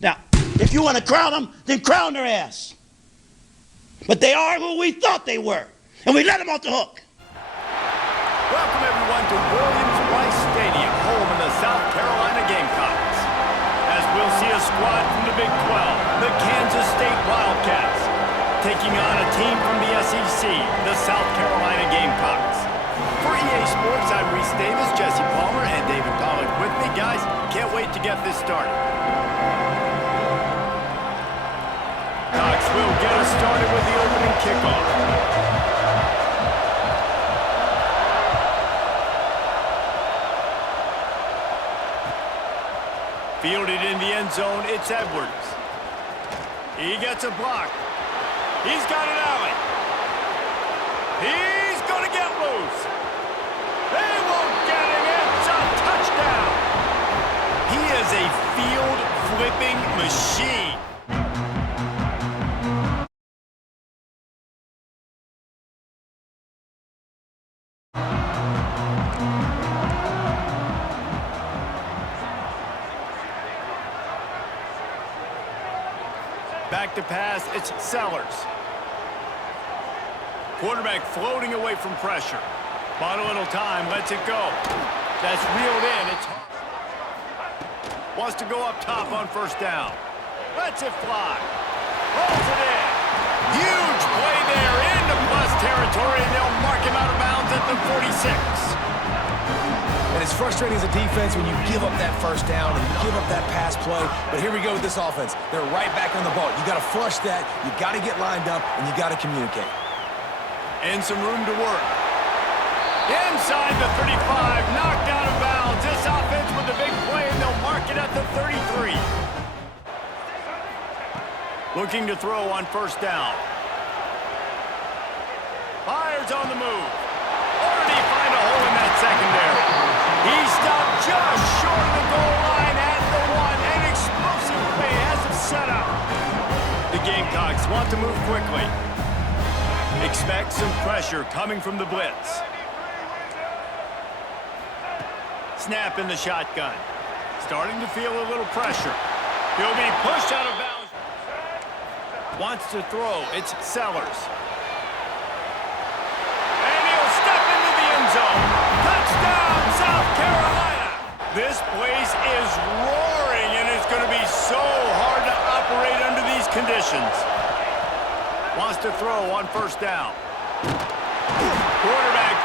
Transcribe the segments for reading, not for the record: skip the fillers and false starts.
Now, if you want to crown them, then crown their ass. But they are who we thought they were, and we let them off the hook. Welcome, everyone, to Williams-Brice Stadium, home of the South Carolina Gamecocks. As we'll see a squad from the Big 12, the Kansas State Wildcats, taking on a team from the SEC, the South Carolina Gamecocks. For EA Sports, I'm Reese Davis, Jesse Palmer, and David Pollack with me. Guys, can't wait to get this started. Cox will get us started with the opening kickoff. Fielded in the end zone, it's Edwards. He gets a block. He's got an alley. He's going to get loose. They won't get him. It's a touchdown. He is a field-flipping machine. Back to pass, it's Sellers. Quarterback floating away from pressure. Bought a little time, lets it go. That's reeled in, it's hard. Wants to go up top on first down. Lets it fly. Rolls it in. Huge play there into plus territory, and they'll mark him out of bounds at the 46. And it's frustrating as a defense when you give up that first down and you give up that pass play. But here we go with this offense. They're right back on the ball. You got to flush that. You got to get lined up, and you got to communicate. And some room to work. Inside the 35, knocked out of bounds. This offense with the big play, and they'll mark it at the 33. Looking to throw on first down. Fires on the move. Already find a hole in that secondary. He stopped just short of the goal line at the one. An explosive play has him set up. The Gamecocks want to move quickly. Expect some pressure coming from the blitz. Snap in the shotgun. Starting to feel a little pressure. He'll be pushed out of bounds. Wants to throw. It's Sellers. And he'll step into the end zone. Touchdown, South Carolina. This place is roaring, and it's going to be so hard to operate under these conditions. Wants to throw on first down. Quarterback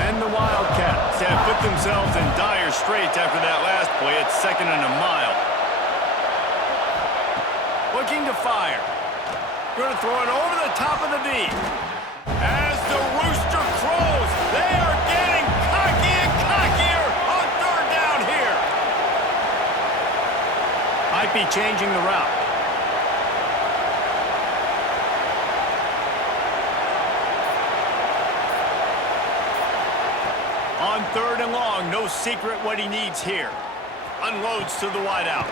and the Wildcats have put themselves in dire straits after that last play. It's 2nd and a mile. Looking to fire. Going to throw it over the top of the D. As the rooster crows, they are getting cocky and cockier on third down here. Might be changing the route. On 3rd and long, no secret what he needs here. Unloads to the wideout.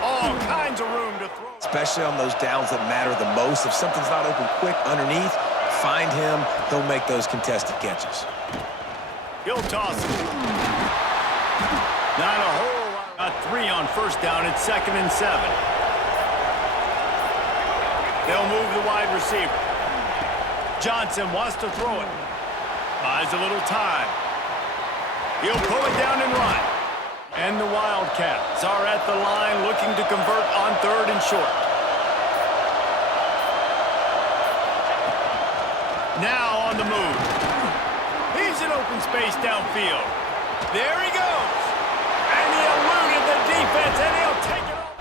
All kinds of room to throw. Especially on those downs that matter the most. If something's not open quick underneath, find him. He'll make those contested catches. He'll toss it. Not a whole lot. 3 on first down. It's 2nd and 7. They'll move the wide receiver. Johnson wants to throw it. Buys a little time. He'll pull it down and run. And the Wildcats are at the line looking to convert on 3rd and short. Now on the move. He's in open space downfield. There he goes. And he eluded the defense, and he'll take it off.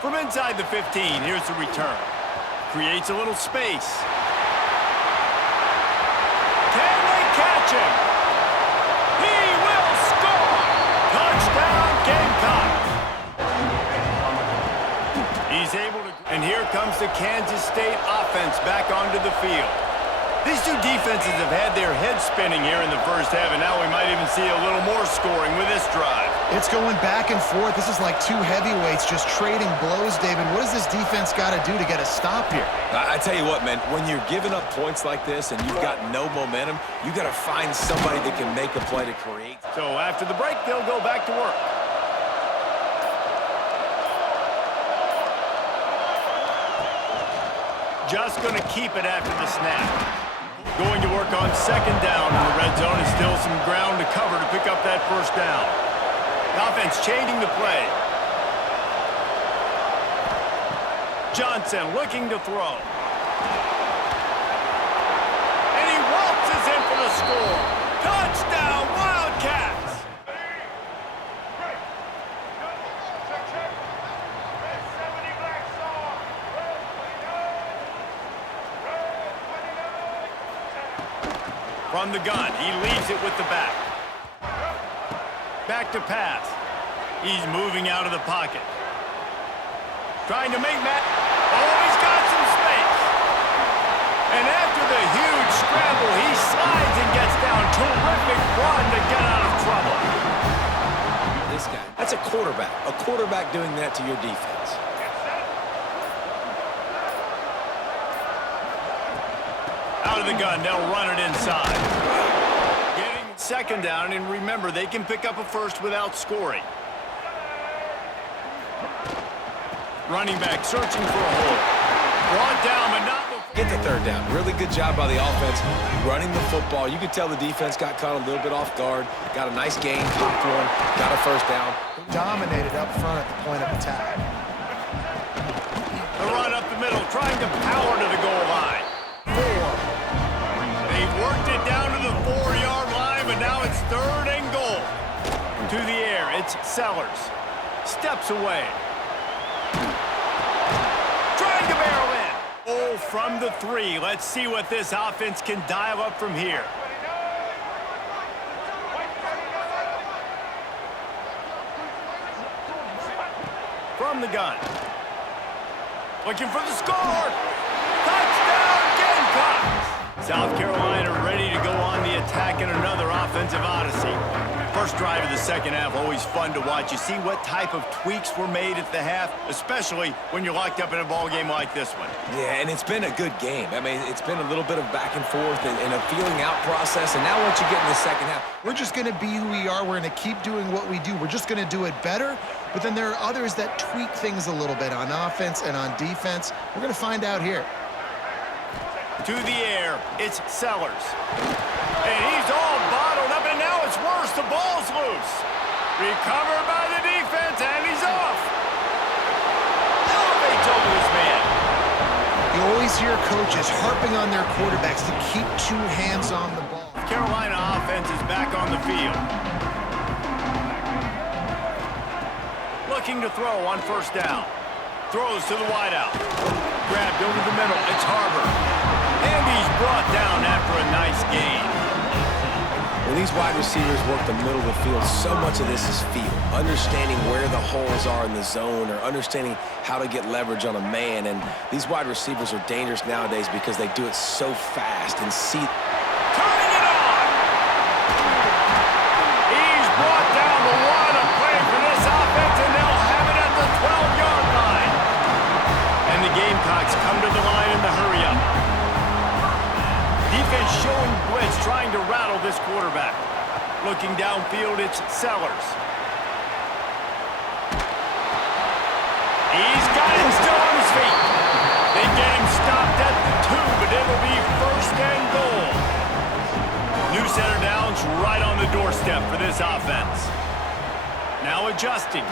From inside the 15, here's the return. Creates a little space. Catch him. He will score. Touchdown, Gamecock. He's able to. And here comes the Kansas State offense back onto the field. These two defenses have had their heads spinning here in the first half, and now we might even see a little more scoring with this drive. It's going back and forth. This is like two heavyweights just trading blows, David. What does this defense got to do to get a stop here? I tell you what, man, when you're giving up points like this and you've got no momentum, you got to find somebody that can make a play to create. So after the break, they'll go back to work. Just going to keep it after the snap. Going to work on second down in the red zone, and still some ground to cover to pick up that first down. The offense changing the play. Johnson looking to throw. And he waltzes in for the score. Touchdown, Wildcats! From the gun, he leaves it with the back. Back to pass. He's moving out of the pocket. Trying to make Matt. Oh, he's got some space. And after the huge scramble, he slides and gets down. Terrific run to get out of trouble. This guy, that's a quarterback. A quarterback doing that to your defense. Out of the gun, they'll run it inside. Getting second down, and remember, they can pick up a first without scoring. Running back searching for a hole. Brought down, but not before. Get the third down. Really good job by the offense running the football. You could tell the defense got caught a little bit off guard. Got a nice gain, popped one, got a first down. Dominated up front at the point of attack. The run up the middle, trying to power to the goal line. 4. They worked it down to the 4-yard line, but now it's third and goal. To the air, it's Sellers. Steps away. Trying to barrel in. Oh, from the 3. Let's see what this offense can dial up from here. From the gun. Looking for the score. Touchdown, Gamecocks! South Carolina ready to go on the attack in another offensive odyssey. First drive of the second half, always fun to watch. You see what type of tweaks were made at the half, especially when you're locked up in a ball game like this one. Yeah, and it's been a good game. I mean, it's been a little bit of back and forth and a feeling out process. And now once you get in the second half, We're just going to be who we are. We're going to keep doing what we do. We're just going to do it better. But then there are others that tweak things a little bit on offense and on defense. We're going to find out here. To the air, it's Sellers. And he's all bottled up, and now it's worse. The ball's loose. Recovered by the defense, and he's off. Elevates over this man. You always hear coaches harping on their quarterbacks to keep two hands on the ball. Carolina offense is back on the field. Looking to throw on first down. Throws to the wideout. Grabbed over the middle. It's Harbor. And he's brought down after a nice gain. when these wide receivers work the middle of the field, so much of this is feel. Understanding where the holes are in the zone or understanding how to get leverage on a man. And these wide receivers are dangerous nowadays because they do it so fast and see. Turning it on! He's brought down the one of play for this offense, and they'll have it at the 12-yard line. And the Gamecocks come to the line in the hurry-up. Defense showing blitz, trying to rattle this quarterback. Looking downfield, it's Sellers. He's got him still on his feet. They get him stopped at the 2, but it'll be first and goal. New center downs right on the doorstep for this offense. Now adjusting.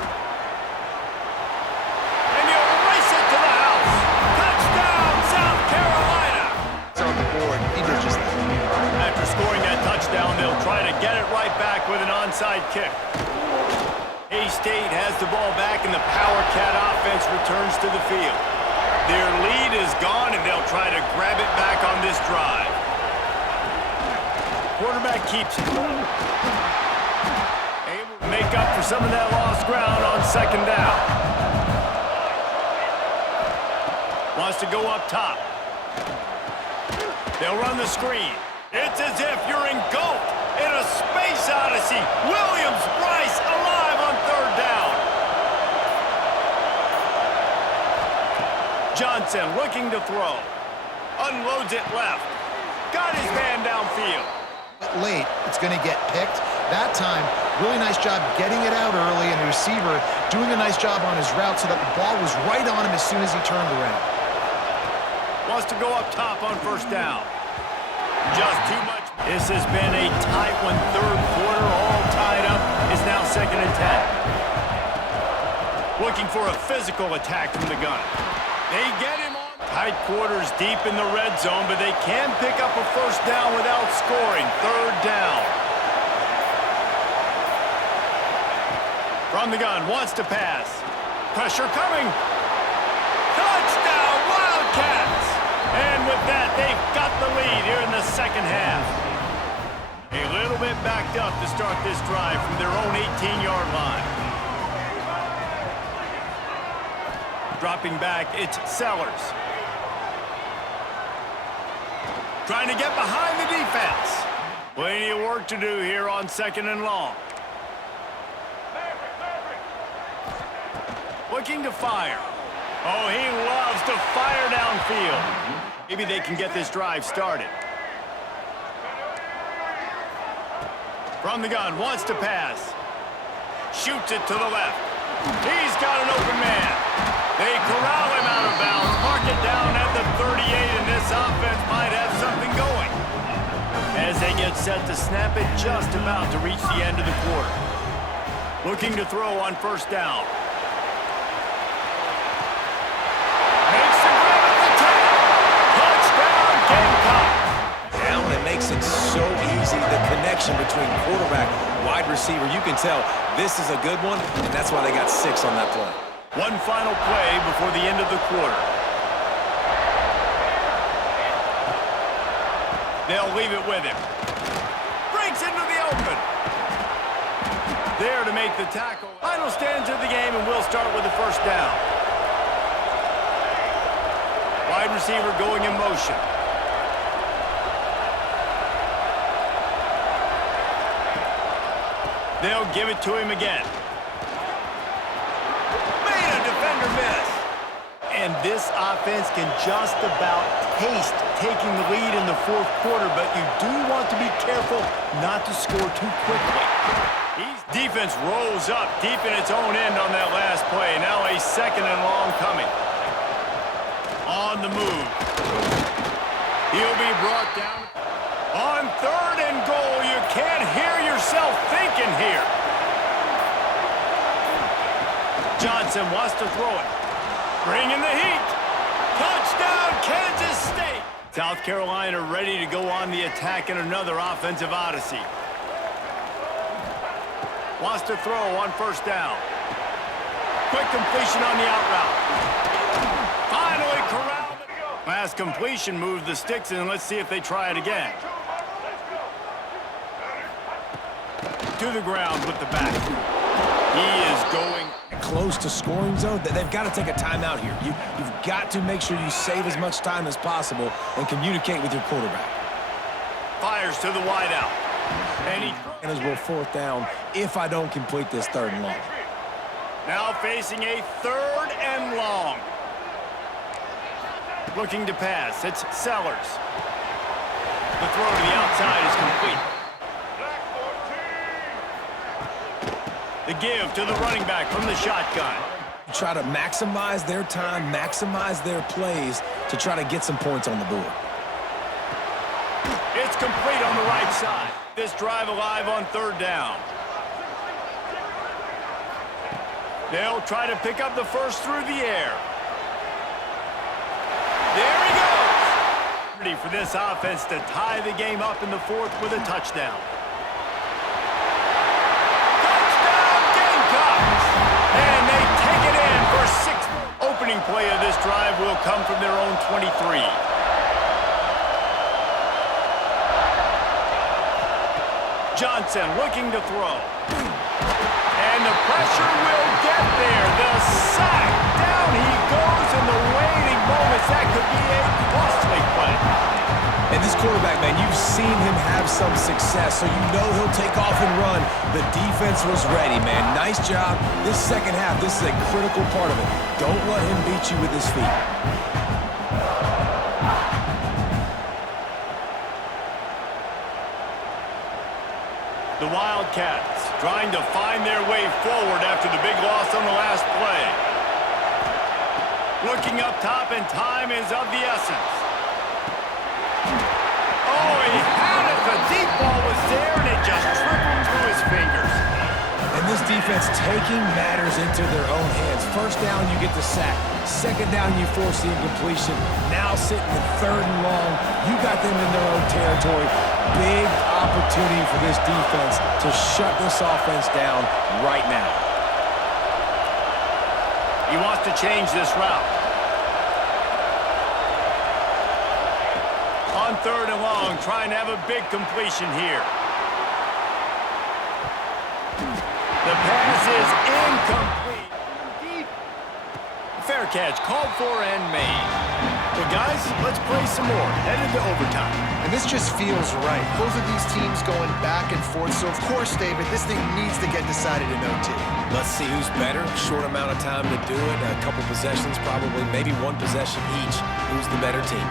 And he'll race it to the house. Touchdown, South Carolina. It's on the board. He did just that. After scoring that touchdown, they'll try to get it right back with an onside kick. K-State has the ball back, and the Power Cat offense returns to the field. Their lead is gone, and they'll try to grab it back on this drive. Quarterback keeps it. Able to make up for some of that lost ground on second down. Wants to go up top. They'll run the screen. It's as if you're engulfed in a space odyssey. Williams-Brice alive on third down. Johnson looking to throw. Unloads it left. Got his man downfield. Late, it's going to get picked. That time, really nice job getting it out early, and the receiver doing a nice job on his route so that the ball was right on him as soon as he turned around. Wants to go up top on first down. Just too much. This has been a tight one. Third quarter, all tied up. It's now 2nd and 10. Looking for a physical attack from the gun. They get him on tight quarters deep in the red zone, but they can pick up a first down without scoring. Third down. From the gun, wants to pass. Pressure coming. Touchdown, Wildcats! And with that, they've got the lead here in the second half. A little bit backed up to start this drive from their own 18-yard line. Dropping back, it's Sellers. Trying to get behind the defense. Plenty of work to do here on 2nd and long. Looking to fire. Oh, he loves to fire downfield. Maybe they can get this drive started. From the gun, wants to pass. Shoots it to the left. He's got an open man. They corral him out of bounds, mark it down at the 38, and this offense might have something going. As they get set to snap it, just about to reach the end of the quarter. Looking to throw on first down. Makes it so easy. The connection between quarterback, wide receiver, you can tell this is a good one, and that's why they got 6 on that play. One final play before the end of the quarter. They'll leave it with him. Breaks into the open. There to make the tackle. Final stands of the game, and we'll start with the first down. Wide receiver going in motion. They'll give it to him again. Made a defender miss. And this offense can just about taste taking the lead in the fourth quarter, but you do want to be careful not to score too quickly. Defense rolls up deep in its own end on that last play. Now a 2nd and long coming. On the move. He'll be brought down. On 3rd and goal, you can't hear yourself thinking here. Johnson wants to throw it. Bringing the heat. Touchdown, Kansas State. South Carolina ready to go on the attack in another offensive odyssey. Wants to throw on first down. Quick completion on the out route. Finally corralled. Last completion moved the sticks in. Let's see if they try it again. To the ground with the back. He is going close to scoring zone. They've got to take a timeout here. You've got to make sure you save as much time as possible and communicate with your quarterback. Fires to the wideout. And he will 4th down if I don't complete this 3rd and long. now facing a 3rd and long. Looking to pass. It's Sellers. The throw to the outside is complete. The give to the running back from the shotgun. Try to maximize their time, maximize their plays to try to get some points on the board. It's complete on the right side. This drive alive on 3rd down. They'll try to pick up the first through the air. There he goes. Ready for this offense to tie the game up in the 4th with a touchdown. Opening play of this drive will come from their own 23. Johnson looking to throw. And the pressure will get there. The sack. Down he goes in the waiting moments. That could be a costly play. And And this quarterback, man, you've seen him have some success, so you know he'll take off and run. The defense was ready, man. Nice job. This second half, this is a critical part of it. Don't let him beat you with his feet. The Wildcats trying to find their way forward after the big loss on the last play. Looking up top, and time is of the essence. Oh, he had it. The deep ball was there, and it just trickled through his fingers. And this defense taking matters into their own hands. First down, you get the sack. Second down, you force the incompletion. Now sitting in third and long, you got them in their own territory. Big opportunity for this defense to shut this offense down right now. He wants to change this route. On third and long, trying to have a big completion here. The pass is incomplete. Fair catch, called for and made. But guys, let's play some more. Headed to overtime. And this just feels right. Both of these teams going back and forth. So, of course, David, this thing needs to get decided in OT. Let's see who's better. Short amount of time to do it. A couple possessions, probably maybe one possession each. Who's the better team?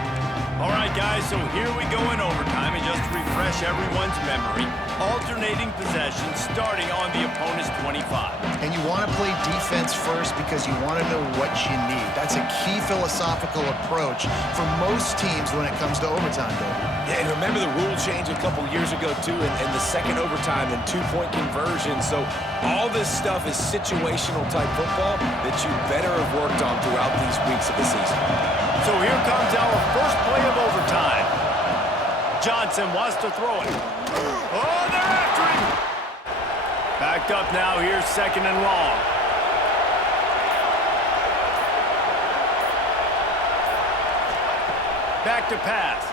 All right, guys, so here we go in overtime. And just to refresh everyone's memory, alternating possessions starting on the opponent's 25. And you want to play defense first because you want to know what you need. That's a key philosophical approach for most teams when it comes to overtime, David. Yeah, and remember the rule change a couple years ago, too, and the second overtime and two-point conversion. So all this stuff is situational type football that you better have worked on throughout these weeks of the season. So here comes our first play of overtime. Johnson wants to throw it. Oh, they're after him. Backed up now, here's second and long. Back to pass.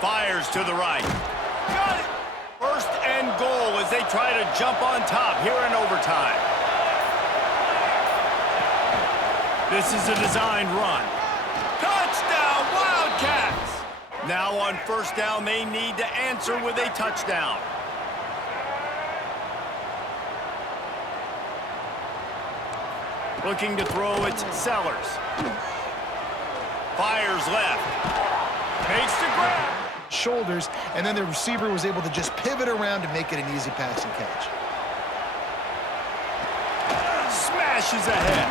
Fires to the right. Got it. First and goal as they try to jump on top here in overtime. This is a designed run. Touchdown, Wildcats! Now on first down, they need to answer with a touchdown. Looking to throw, it's Sellers. Fires left. Makes the grab. Shoulders, and then the receiver was able to just pivot around to make it an easy passing catch. Smashes ahead.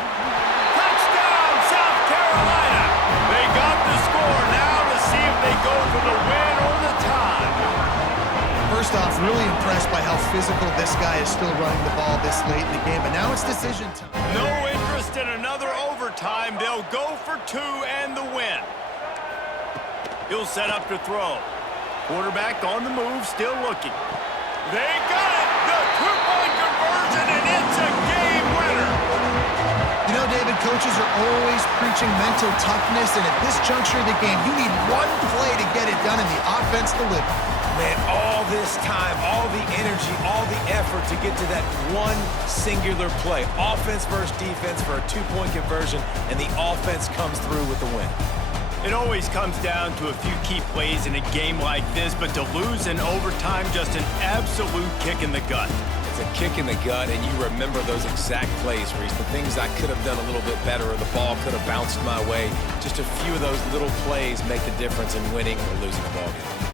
Touchdown, South Carolina. They got the score. Now to see if they go for the win or the tie. First off, really impressed by how physical this guy is still running the ball this late in the game, but now it's decision time. No interest in another overtime. They'll go for two and the win. He'll set up to throw. Quarterback on the move, still looking. They got it! The two-point conversion, and it's a game winner! You know, David, coaches are always preaching mental toughness, and at this juncture of the game, you need one play to get it done, and the offense delivered. Man, all this time, all the energy, all the effort to get to that one singular play. Offense versus defense for a two-point conversion, and the offense comes through with the win. It always comes down to a few key plays in a game like this, but to lose in overtime, just an absolute kick in the gut. It's a kick in the gut, and you remember those exact plays, Reese. The things I could have done a little bit better, or the ball could have bounced my way. Just a few of those little plays make the difference in winning or losing a ball game.